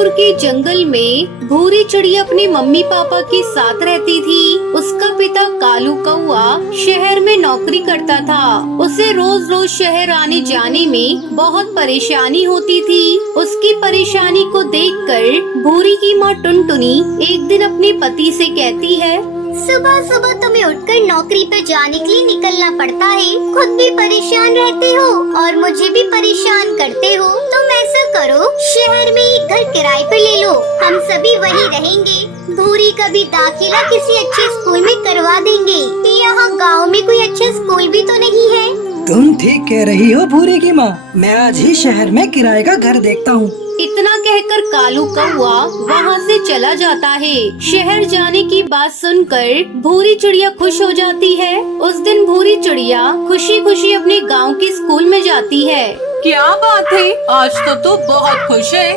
दूर के जंगल में भूरी चिड़िया अपनी मम्मी पापा के साथ रहती थी। उसका पिता कालू कौआ शहर में नौकरी करता था। उसे रोज रोज शहर आने जाने में बहुत परेशानी होती थी। उसकी परेशानी को देखकर भूरी की माँ टुनटुनी एक दिन अपने पति से कहती है, सुबह सुबह तुम्हें उठकर नौकरी पर जाने के लिए निकलना पड़ता है। खुद भी परेशान रहते हो और मुझे भी परेशान करते हो। तुम ऐसा करो, शहर में एक घर किराए पर ले लो, हम सभी वहीं रहेंगे। भूरी का भी दाखिला किसी अच्छे स्कूल में करवा देंगे। यहाँ गांव में कोई अच्छा स्कूल भी तो नहीं है। तुम ठीक कह रही हो भूरी की माँ, मैं आज ही शहर में किराए का घर देखता हूँ। इतना कहकर कालू कौआ वहाँ से चला जाता है। शहर जाने की बात सुनकर भूरी चिड़िया खुश हो जाती है। उस दिन भूरी चिड़िया खुशी खुशी अपने गांव के स्कूल में जाती है। क्या बात है, आज तो तू बहुत खुश है।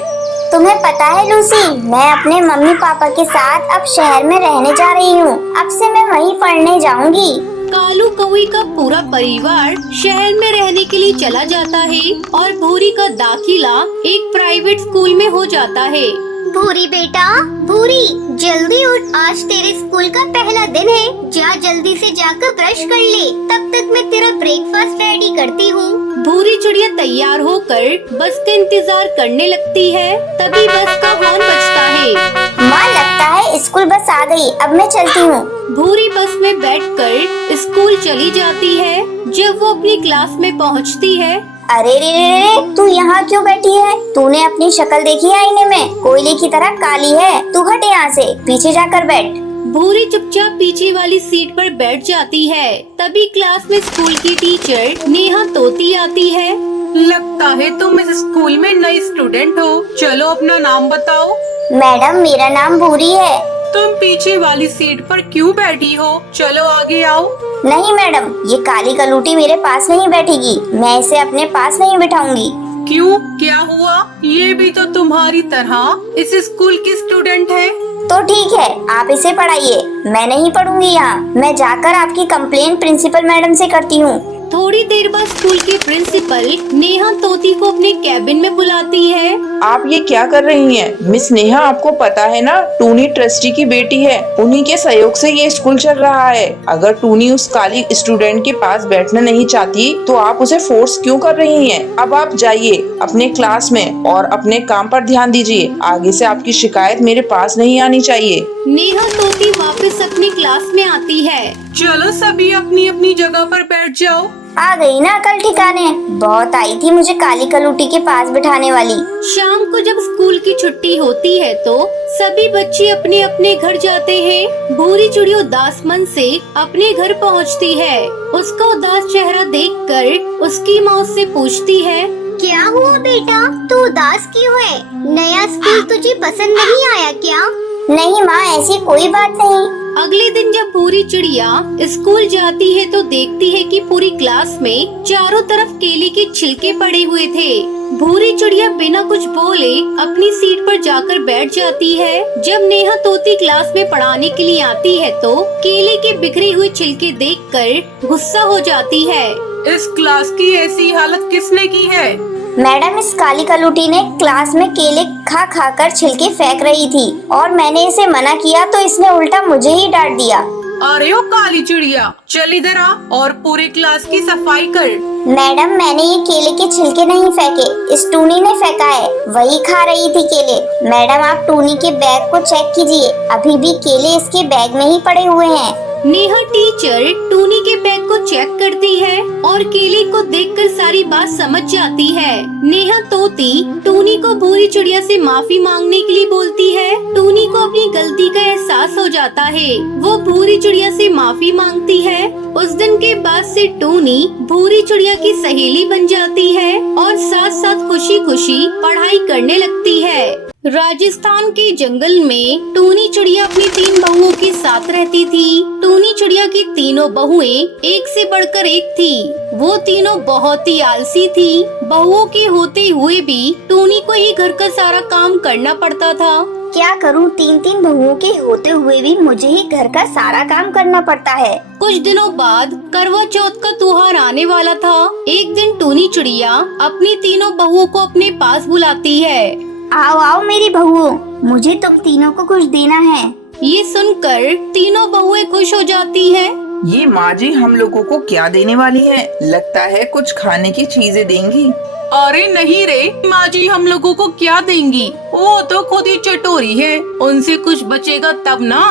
तुम्हें पता है लूसी, मैं अपने मम्मी पापा के साथ अब शहर में रहने जा रही हूँ। अब से मैं वहीं पढ़ने जाऊँगी। कालू कौवे का पूरा परिवार शहर में रहने के लिए चला जाता है और भूरी का दाखिला एक प्राइवेट स्कूल में हो जाता है। भूरी बेटा, भूरी जल्दी उठ, आज तेरे स्कूल का पहला दिन है। जा जल्दी से जाकर ब्रश कर ले, तब तक मैं तेरा ब्रेकफास्ट रेडी करती हूँ। भूरी चिड़िया तैयार होकर बस का इंतजार करने लगती है। तभी बस का हॉर्न बजता है। माँ, लगता है स्कूल बस आ गई, अब मैं चलती हूँ। भूरी बस में बैठकर स्कूल चली जाती है। जब वो अपनी क्लास में पहुंचती है, अरे रे रे, तू यहाँ क्यों बैठी है? तूने अपनी शक्ल देखी है आईने में? कोयले की तरह काली है। तू हट यहाँ से, पीछे जाकर बैठ। भूरी चुपचाप पीछे वाली सीट पर बैठ जाती है। तभी क्लास में स्कूल की टीचर नेहा तोती आती है। लगता है तुम इस स्कूल में नई स्टूडेंट हो। चलो अपना नाम बताओ। मैडम, मेरा नाम भूरी है। तुम पीछे वाली सीट पर क्यों बैठी हो? चलो आगे आओ। नहीं मैडम, ये काली कलूटी मेरे पास नहीं बैठेगी। मैं इसे अपने पास नहीं बिठाऊंगी। क्यों, क्या हुआ? ये भी तो तुम्हारी तरह इस स्कूल की स्टूडेंट है। तो ठीक है, आप इसे पढ़ाइए, मैं नहीं पढ़ूंगी यहाँ। मैं जाकर आपकी कंप्लेंट प्रिंसिपल मैडम से करती हूँ। थोड़ी देर बाद स्कूल के प्रिंसिपल नेहा तोती को अपने कैबिन में बुलाती है। आप ये क्या कर रही हैं? मिस नेहा, आपको पता है ना, टूनी ट्रस्टी की बेटी है। उन्हीं के सहयोग से ये स्कूल चल रहा है। अगर टूनी उस काली स्टूडेंट के पास बैठना नहीं चाहती तो आप उसे फोर्स क्यों कर रही हैं? अब आप जाइए अपने क्लास में और अपने काम पर ध्यान दीजिए। आगे से आपकी शिकायत मेरे पास नहीं आनी चाहिए। नेहा तोती वापस अपनी क्लास में आती है। चलो सभी अपनी अपनी जगह पर बैठ जाओ। आ गई ना अकल ठिकाने। बहुत आई थी मुझे काली कलूटी के पास बिठाने वाली। शाम को जब स्कूल की छुट्टी होती है तो सभी बच्चे अपने अपने घर जाते हैं। भूरी चिड़िया उदास मन से अपने घर पहुंचती है। उसका उदास चेहरा देखकर उसकी माँ उससे पूछती है, क्या हुआ बेटा, तू उदास क्यों है? नया स्कूल तुझे पसंद नहीं आया क्या? नहीं माँ, ऐसी कोई बात नहीं। अगले दिन जब भूरी चिड़िया स्कूल जाती है तो देखती है कि पूरी क्लास में चारों तरफ केले के छिलके पड़े हुए थे। भूरी चिड़िया बिना कुछ बोले अपनी सीट पर जाकर बैठ जाती है। जब नेहा तोती क्लास में पढ़ाने के लिए आती है तो केले के बिखरे हुए छिलके देखकर गुस्सा हो जाती है। इस क्लास की ऐसी हालत किसने की है? मैडम, इस काली कलूटी ने क्लास में केले खा खा कर छिलके फेंक रही थी और मैंने इसे मना किया तो इसने उल्टा मुझे ही डांट दिया। अरे ओ काली चिड़िया, चल इधर आ और पूरी क्लास की सफाई कर। मैडम, मैंने ये केले के छिलके नहीं फेंके, इस टूनी ने फेंका है। वही खा रही थी केले। मैडम, आप टूनी के बैग को चेक कीजिए, अभी भी केले इसके बैग में ही पड़े हुए हैं। नेहा टीचर टूनी के बैग को चेक करती है और केले को देखकर सारी बात समझ जाती है। नेहा तोती टूनी को भूरी चिड़िया से माफी मांगने के लिए बोलती है। टूनी को अपनी गलती का एहसास हो जाता है। वो भूरी चिड़िया से माफी मांगती है। उस दिन के बाद से टूनी भूरी चिड़िया की सहेली बन जाती है और साथ साथ खुशी खुशी पढ़ाई करने लगती है। राजस्थान के जंगल में टूनी चिड़िया अपनी 3 बहुओं के साथ रहती थी। टूनी चिड़िया की तीनों बहुएं एक से बढ़कर एक थी। वो तीनों बहुत ही आलसी थी। बहुओं के होते हुए भी टूनी को ही घर का सारा काम करना पड़ता था। क्या करूं, 3 बहुओं के होते हुए भी मुझे ही घर का सारा काम करना पड़ता है। कुछ दिनों बाद करवा चौथ का त्योहार आने वाला था। एक दिन टूनी चिड़िया अपनी तीनों बहुओं को अपने पास बुलाती है। आओ आओ मेरी बहुओं, मुझे तुम तीनों को कुछ देना है। ये सुनकर तीनों बहुएं खुश हो जाती हैं। ये माँ जी हम लोगों को क्या देने वाली है? लगता है कुछ खाने की चीजें देंगी। अरे नहीं रे, माँ जी हम लोगों को क्या देंगी? वो तो खुद ही चटोरी है, उनसे कुछ बचेगा तब ना।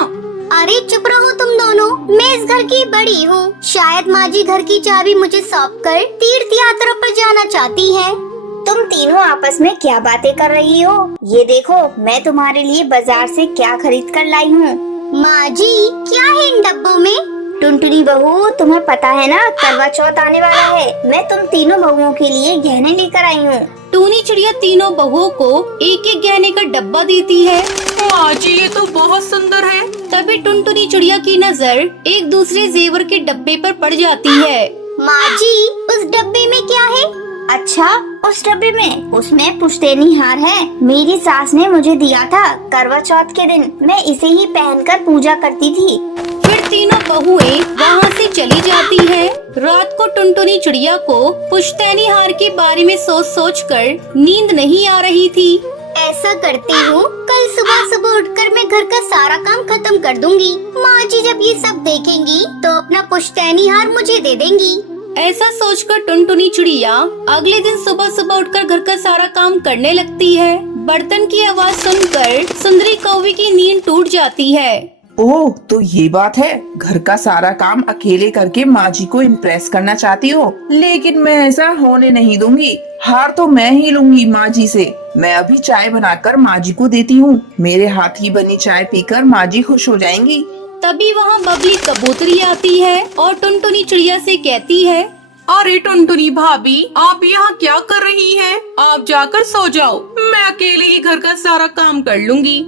अरे चुप रहो तुम दोनों, मैं इस घर की बड़ी हूँ। शायद माँ जी घर की चाबी मुझे सौंप कर तीर्थ यात्रा पर जाना चाहती है। तुम तीनों आपस में क्या बातें कर रही हो? ये देखो मैं तुम्हारे लिए बाजार से क्या खरीद कर लाई हूँ। माँ जी क्या है इन डब्बों में? टुनटुनी बहू, तुम्हें पता है ना करवा चौथ आने वाला है। मैं तुम तीनों बहुओं के लिए गहने लेकर आई हूँ। टूनी चिड़िया तीनों बहुओं को एक एक गहने का डब्बा देती है। माँ जी ये तो बहुत सुंदर है। तभी टुनटुनी चिड़िया की नजर एक दूसरे जेवर के डब्बे पर पड़ जाती है। माँ जी उस डब्बे में क्या है? अच्छा उस डब्बे में, उसमें पुश्तैनी हार है। मेरी सास ने मुझे दिया था करवा चौथ के दिन। मैं इसे ही पहनकर पूजा करती थी। फिर तीनों बहुएं वहाँ से चली जाती हैं। रात को टुनटुनी चिड़िया को पुश्तैनी हार के बारे में सोच सोच कर नींद नहीं आ रही थी। ऐसा करती हूँ, कल सुबह सुबह उठकर मैं घर का सारा काम खत्म कर दूंगी। माँ जी जब ये सब देखेंगी तो अपना पुश्तैनी हार मुझे दे देंगी। ऐसा सोचकर टुनटुनी चिड़िया अगले दिन सुबह सुबह उठकर घर का सारा काम करने लगती है। बर्तन की आवाज सुनकर सुंदरी कौवी की नींद टूट जाती है। ओह तो ये बात है, घर का सारा काम अकेले करके माँ जी को इम्प्रेस करना चाहती हो, लेकिन मैं ऐसा होने नहीं दूंगी। हार तो मैं ही लूंगी माँ जी से। मैं अभी चाय बनाकर माँ जी को देती हूँ। मेरे हाथ की बनी चाय पीकर माँ जी खुश हो जाएंगी। तभी वहाँ बबली कबूतरी आती है और टुनटुनी चिड़िया से कहती है, अरे टुनटुनी भाभी आप यहाँ क्या कर रही हैं? आप जाकर सो जाओ, मैं अकेले ही घर का सारा काम कर लूंगी।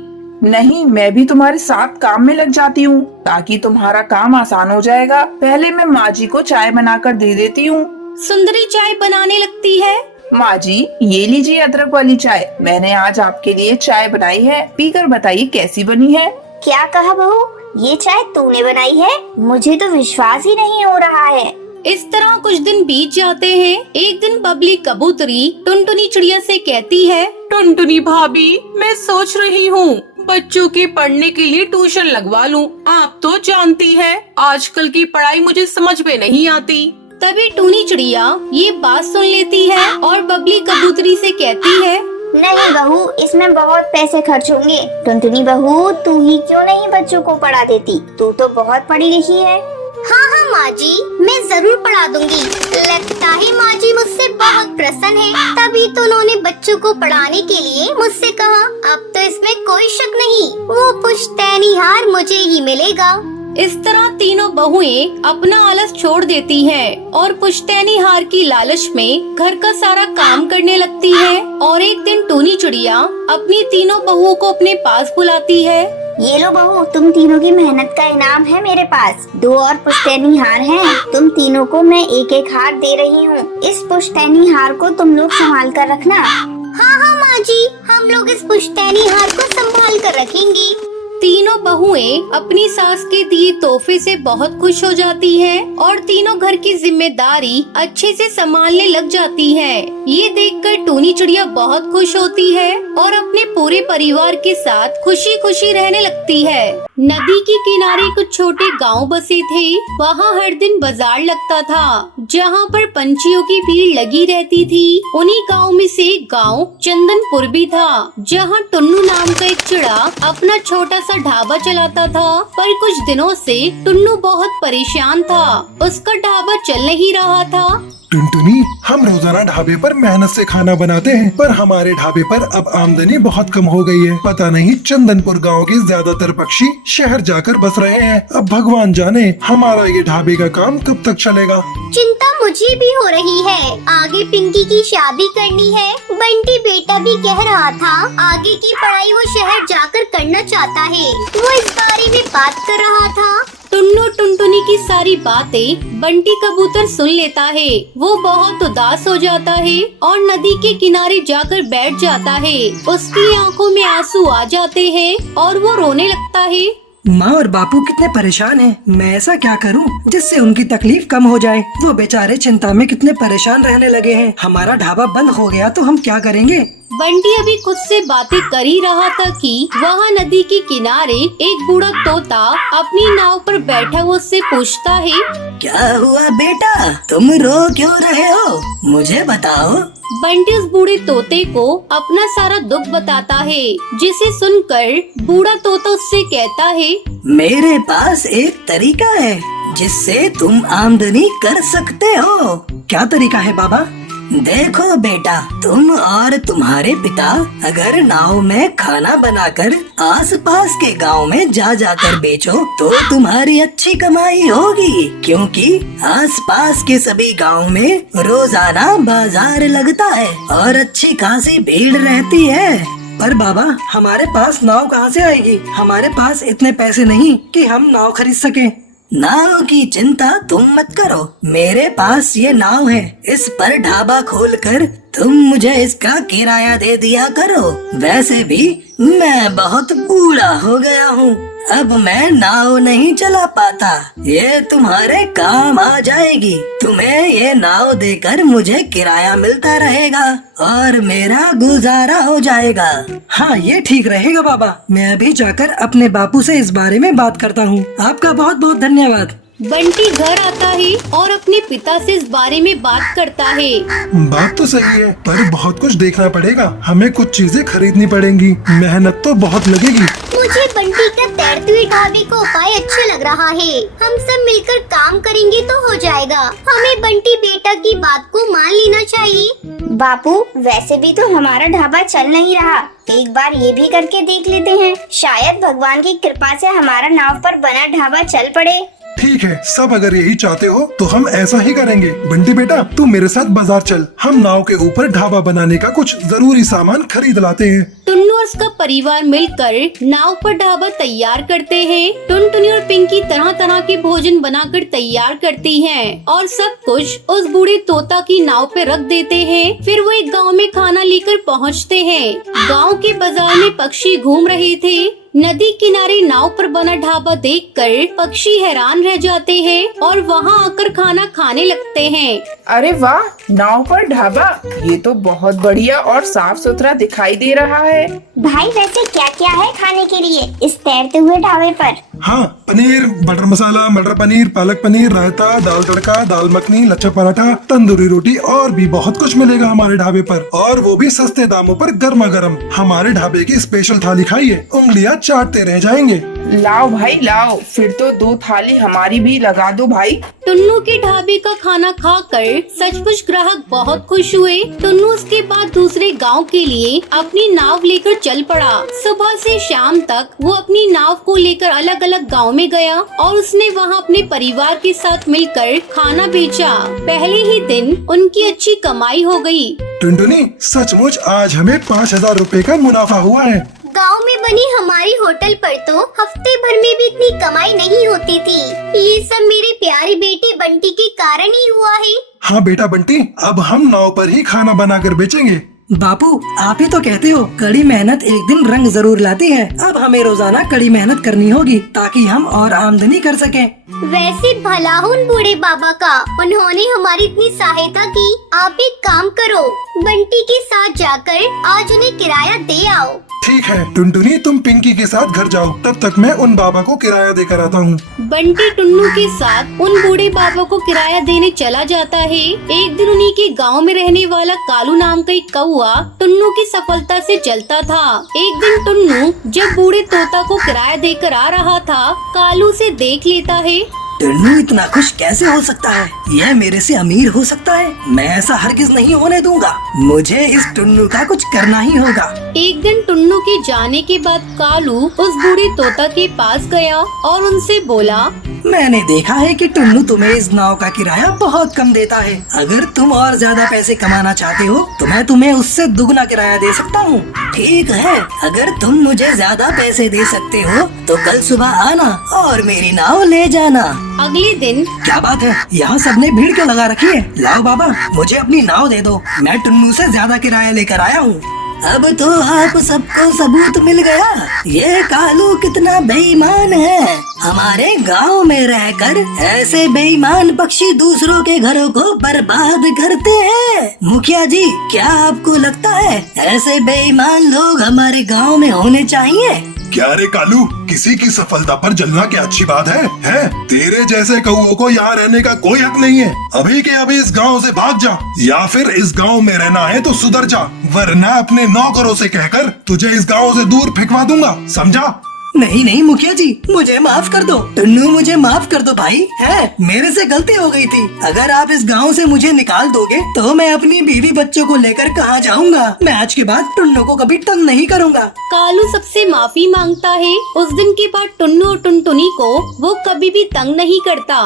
नहीं, मैं भी तुम्हारे साथ काम में लग जाती हूँ ताकि तुम्हारा काम आसान हो जाएगा। पहले मैं माँ जी को चाय बनाकर दे देती हूँ। सुंदरी चाय बनाने लगती है। माँ जी ये लीजिए अदरक वाली चाय, मैंने आज आपके लिए चाय बनाई है, पीकर बताइए कैसी बनी है। क्या कहा बहू, ये चाय तूने बनाई है? मुझे तो विश्वास ही नहीं हो रहा है। इस तरह कुछ दिन बीत जाते हैं। एक दिन बबली कबूतरी टुनटुनी चिड़िया से कहती है, टुनटुनी भाभी मैं सोच रही हूँ बच्चों के पढ़ने के लिए ट्यूशन लगवा लूँ। आप तो जानती है आजकल की पढ़ाई मुझे समझ में नहीं आती। तभी टूनी चिड़िया ये बात सुन लेती है और बबली कबूतरी से कहती है, नहीं बहू, इसमें बहुत पैसे खर्च होंगे। टुनटुनी बहू तू ही क्यों नहीं बच्चों को पढ़ा देती? तू तो बहुत पढ़ी लिखी है। हाँ हाँ माँ जी, मैं जरूर पढ़ा दूंगी। लगता है माँ जी मुझसे बहुत प्रसन्न है, तभी तो उन्होंने बच्चों को पढ़ाने के लिए मुझसे कहा। अब तो इसमें कोई शक नहीं, वो पुश्तैनी हार मुझे ही मिलेगा। इस तरह तीनों बहुएं अपना आलस छोड़ देती हैं और पुश्तैनी हार की लालच में घर का सारा काम करने लगती है। और एक दिन टूनी चिड़िया अपनी तीनों बहुओं को अपने पास बुलाती है। ये लो बहू, तुम तीनों की मेहनत का इनाम है मेरे पास। 2 और पुश्तैनी हार हैं। तुम तीनों को मैं एक एक हार दे रही हूँ। इस पुश्तैनी हार को तुम लोग संभाल कर रखना। हाँ हाँ माँ जी, हम लोग इस पुश्तैनी हार को संभाल कर रखेंगी। तीनों बहुएं अपनी सास के दिए तोहफे से बहुत खुश हो जाती हैं और तीनों घर की जिम्मेदारी अच्छे से संभालने लग जाती हैं। ये देखकर टूनी चिड़िया बहुत खुश होती है और अपने पूरे परिवार के साथ खुशी खुशी रहने लगती है। नदी के किनारे कुछ छोटे गांव बसे थे। वहाँ हर दिन बाजार लगता था, जहाँ पर पंछियों की भीड़ लगी रहती थी। उन्हीं गाँव में से एक गाँव चंदनपुर भी था, जहाँ टुन्नू नाम का एक चिड़ा अपना छोटा सा ढाबा चलाता था। पर कुछ दिनों से टुन्नू बहुत परेशान था, उसका ढाबा चल नहीं रहा था। टुनटुनी, हम रोजाना ढाबे पर मेहनत से खाना बनाते हैं, पर हमारे ढाबे पर अब आमदनी बहुत कम हो गई है। पता नहीं चंदनपुर गांव के ज्यादातर पक्षी शहर जाकर बस रहे हैं। अब भगवान जाने हमारा ये ढाबे का काम कब तक चलेगा। चिंता मुझे भी हो रही है। आगे पिंकी की शादी करनी है। बंटी बेटा भी कह रहा था आगे की पढ़ाई वो शहर जाकर करना चाहता है। वो इस बारे में बात कर रहा था। टुन्नू टुनटुनी की सारी बातें बंटी कबूतर सुन लेता है। वो बहुत उदास हो जाता है और नदी के किनारे जाकर बैठ जाता है। उसकी आंखों में आंसू आ जाते हैं और वो रोने लगता है। माँ और बापू कितने परेशान हैं। मैं ऐसा क्या करूँ जिससे उनकी तकलीफ कम हो जाए। वो बेचारे चिंता में कितने परेशान रहने लगे हैं। हमारा ढाबा बंद हो गया तो हम क्या करेंगे। बंटी अभी खुद से बातें कर ही रहा था कि वहाँ नदी के किनारे एक बूढ़ा तोता अपनी नाव पर बैठा हुआ उससे पूछता है, क्या हुआ बेटा, तुम रो क्यों रहे हो, मुझे बताओ। बंटी उस बूढ़े तोते को अपना सारा दुख बताता है, जिसे सुनकर बूढ़ा तोता उससे कहता है, मेरे पास एक तरीका है जिससे तुम आमदनी कर सकते हो। क्या तरीका है बाबा? देखो बेटा, तुम और तुम्हारे पिता अगर नाव में खाना बनाकर आसपास के गांव में जा जाकर बेचो तो तुम्हारी अच्छी कमाई होगी, क्योंकि आसपास के सभी गांव में रोजाना बाजार लगता है और अच्छी खासी भीड़ रहती है। पर बाबा, हमारे पास नाव कहाँ से आएगी? हमारे पास इतने पैसे नहीं कि हम नाव खरीद सकें। नाव की चिंता तुम मत करो, मेरे पास ये नाव है, इस पर ढाबा खोलकर तुम मुझे इसका किराया दे दिया करो। वैसे भी मैं बहुत बूढ़ा हो गया हूँ, अब मैं नाव नहीं चला पाता, ये तुम्हारे काम आ जाएगी। तुम्हें ये नाव देकर मुझे किराया मिलता रहेगा और मेरा गुजारा हो जाएगा। हाँ, ये ठीक रहेगा बाबा, मैं अभी जाकर अपने बापू से इस बारे में बात करता हूँ। आपका बहुत बहुत धन्यवाद। बंटी घर आता है और अपने पिता से इस बारे में बात करता है। बात तो सही है, पर बहुत कुछ देखना पड़ेगा, हमें कुछ चीजें खरीदनी पड़ेंगी, मेहनत तो बहुत लगेगी। मुझे बंटी का तैरते हुए ढाबे का उपाय अच्छा लग रहा है। हम सब मिलकर काम करेंगे तो हो जाएगा। हमें बंटी बेटा की बात को मान लेना चाहिए। बापू, वैसे भी तो हमारा ढाबा चल नहीं रहा, एक बार ये भी करके देख लेते हैं, शायद भगवान की कृपा से हमारा नाव पर बना ढाबा चल पड़े। ठीक है, सब अगर यही चाहते हो तो हम ऐसा ही करेंगे। बंटी बेटा, तू मेरे साथ बाजार चल, हम नाव के ऊपर ढाबा बनाने का कुछ जरूरी सामान खरीद लाते हैं। टुन्नू और उसका परिवार मिलकर नाव पर ढाबा तैयार करते हैं। टुनटुनी और पिंकी तरह तरह के भोजन बनाकर तैयार करती हैं और सब कुछ उस बूढ़े तोता की नाव पे रख देते हैं। फिर वो एक गांव में खाना लेकर पहुंचते हैं। गांव के बाजार में पक्षी घूम रहे थे। नदी किनारे नाव पर बना ढाबा देखकर पक्षी हैरान रह जाते हैं और वहां आकर खाना खाने लगते हैं। अरे वाह, नाव पर ढाबा, ये तो बहुत बढ़िया और साफ सुथरा दिखाई दे रहा है। भाई, वैसे क्या क्या है खाने के लिए इस तैरते हुए ढाबे पर? हाँ, पनीर, बटर मसाला, मटर पनीर, पालक पनीर, रायता, दाल तड़का, दाल मखनी, लच्छा पराठा, तंदूरी रोटी और भी बहुत कुछ मिलेगा हमारे ढाबे पर, और वो भी सस्ते दामों पर गर्मा गर्म। हमारे ढाबे की स्पेशल थाली खाइए, उंगलियां चाटते रह जाएंगे। लाओ भाई लाओ, फिर तो 2 थाली हमारी भी लगा दो भाई। टुन्नू के ढाबे का खाना खाकर सचमुच ग्राहक बहुत खुश हुए। टुन्नू उसके बाद दूसरे गांव के लिए अपनी नाव लेकर चल पड़ा। सुबह से शाम तक वो अपनी नाव को लेकर अलग अलग गांव में गया और उसने वहां अपने परिवार के साथ मिलकर खाना बेचा। पहले ही दिन उनकी अच्छी कमाई हो गई। टुनटुनी, सचमुच आज हमें 5,000 रुपए का मुनाफा हुआ है। गांव में बनी हमारी होटल पर तो हफ्ते भर में भी इतनी कमाई नहीं होती थी। ये सब मेरे प्यारे बेटे बंटी के कारण ही हुआ है। हाँ बेटा बंटी, अब हम नाव पर ही खाना बनाकर बेचेंगे। बापू, आप ही तो कहते हो कड़ी मेहनत एक दिन रंग जरूर लाती है। अब हमें रोजाना कड़ी मेहनत करनी होगी ताकि हम और आमदनी कर सकें। वैसे भला हो उन बूढ़े बाबा का, उन्होंने हमारी इतनी सहायता की। आप एक काम करो, बंटी के साथ जाकर आज उन्हें किराया दे आओ। ठीक है टुनटुनी, तुम पिंकी के साथ घर जाओ, तब तक मैं उन बाबा को किराया देकर आता हूँ। बंटी टुन्नू के साथ उन बूढ़े बाबा को किराया देने चला जाता है। एक दिन उन्हीं के गांव में रहने वाला कालू नाम का एक कौआ टुन्नू की सफलता से जलता था। एक दिन टुन्नू जब बूढ़े तोता को किराया देकर आ रहा था, कालू से देख लेता है। टुन्नू इतना खुश कैसे हो सकता है? यह मेरे से अमीर हो सकता है। मैं ऐसा हरगिज नहीं होने दूंगा। मुझे इस टुन्नू का कुछ करना ही होगा। एक दिन टुन्नू के जाने के बाद कालू उस बूढ़े तोता के पास गया और उनसे बोला, मैंने देखा है कि टुन्नू तुम्हें इस नाव का किराया बहुत कम देता है। अगर तुम और ज्यादा पैसे कमाना चाहते हो तो मैं तुम्हें उससे दुगना किराया दे सकता हूँ। ठीक है, अगर तुम मुझे ज्यादा पैसे दे सकते हो तो कल सुबह आना और मेरी नाव ले जाना। अगले दिन क्या बात है, यहाँ सबने भीड़ क्यों लगा रखी है? लाओ बाबा, मुझे अपनी नाव दे दो, मैं टुन्नू से ज्यादा किराया लेकर आया हूँ। अब तो आप सबको सबूत मिल गया ये कालू कितना बेईमान है। हमारे गांव में रहकर ऐसे बेईमान पक्षी दूसरों के घरों को बर्बाद करते हैं। मुखिया जी, क्या आपको लगता है ऐसे बेईमान लोग हमारे गांव में होने चाहिए? क्या रे कालू, किसी की सफलता पर जलना क्या अच्छी बात है? तेरे जैसे कौओं को यहाँ रहने का कोई हक नहीं है। अभी के अभी इस गांव से भाग जा, या फिर इस गांव में रहना है तो सुधर जा, वरना अपने नौकरों से कहकर तुझे इस गांव से दूर फेंकवा दूंगा, समझा? नहीं नहीं मुखिया जी, मुझे माफ कर दो। टुन्नू, मुझे माफ कर दो भाई, है मेरे से गलती हो गई थी। अगर आप इस गांव से मुझे निकाल दोगे तो मैं अपनी बीवी बच्चों को लेकर कहाँ जाऊँगा? मैं आज के बाद टुन्नू को कभी तंग नहीं करूँगा। कालू सबसे माफी मांगता है। उस दिन के बाद टुन्नू और टुनटुनी को वो कभी भी तंग नहीं करता।